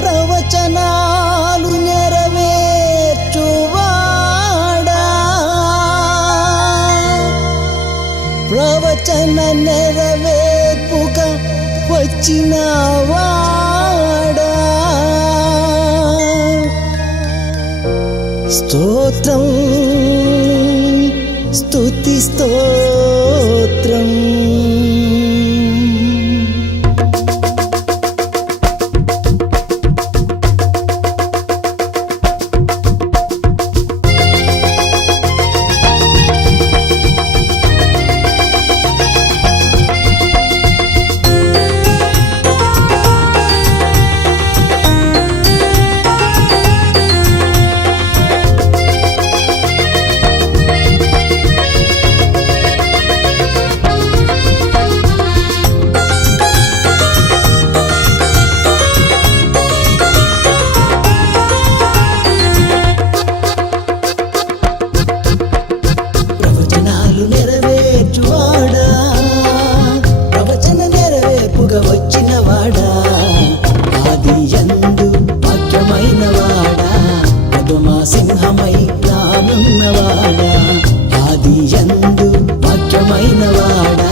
ప్రవచనాలు నెరవేర్చువాడా, ప్రవచన నెరవేర్పుగా వచ్చినవాడా. స్తోత్రం స్తుతి స్తోత్రం. సింహమై రానున్నవాడా, ఆది యందు వాక్యమైనవాడా,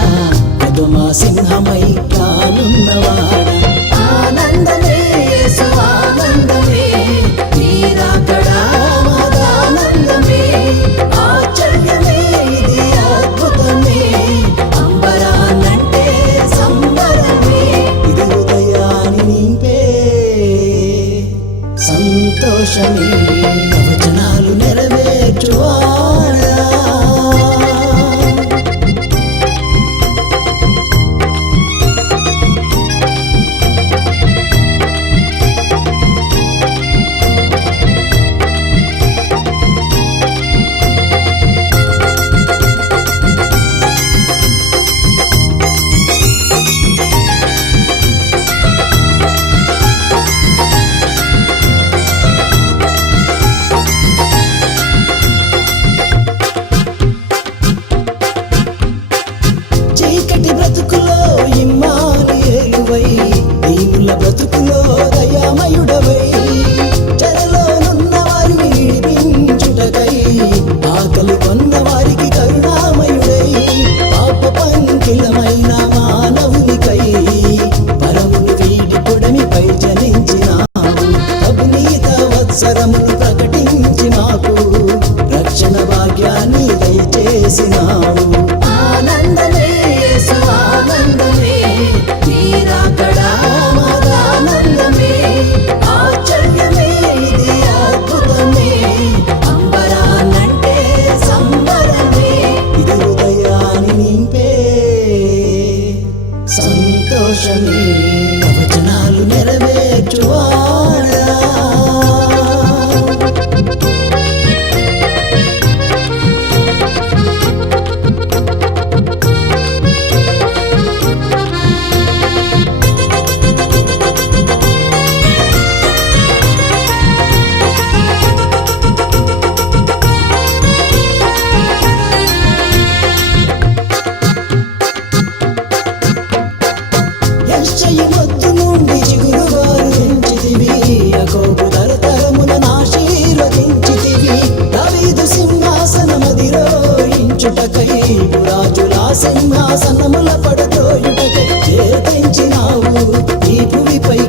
పదుమా సింహమై రానున్నవాడా. ఆనందమే యేసు ఆనందమే, నీరాకడా మదానందమే, ఆశ్చర్యమే ఇది అద్భుతమే, అంబరానంటే సంబరమే, ఇది హృదయాన్ని నింపే సంతోషమే. ప్రవచనాలు నెరవేర్చువాడా, బ్రతుకులో ఇమ్మానుయేలువై, దీనుల బ్రతుకులో దయామయుడవై, చెరలోనున్న వారిని విడిపించుటకై, ఆకలి కొన్న వారికి కరుణామయుడై, పాప పంకిలమైన మానవునికై పరమును వీడి పొడమిపై జనించినావు. అవినీత వత్సరమును ప్రకటించి మాకు రక్షణ భాగ్యాన్ని దయచేసినావు. ఆనందమే యేసు ఆనందమే, నీరాకడా మదానందమే, ఆశ్చర్యమే ఇది అద్భుతమే, అంబరానంటే సంబరమే, ఇది హృదయాన్ని నింపే సంతోషమే. ప్రవచనాలు నెరవేర్చువాడా, యెషయమొద్దు నుండి చిగురువారు పెంచితివి, యాకోబు తరతరములను ఆశీర్వదించితివి. దావీదు సింహాసనమధిరోహించుటకై, రాజుల సింహాసనముల పడద్రోయుటకై చేర్పించినావు. ఈ భూమిపై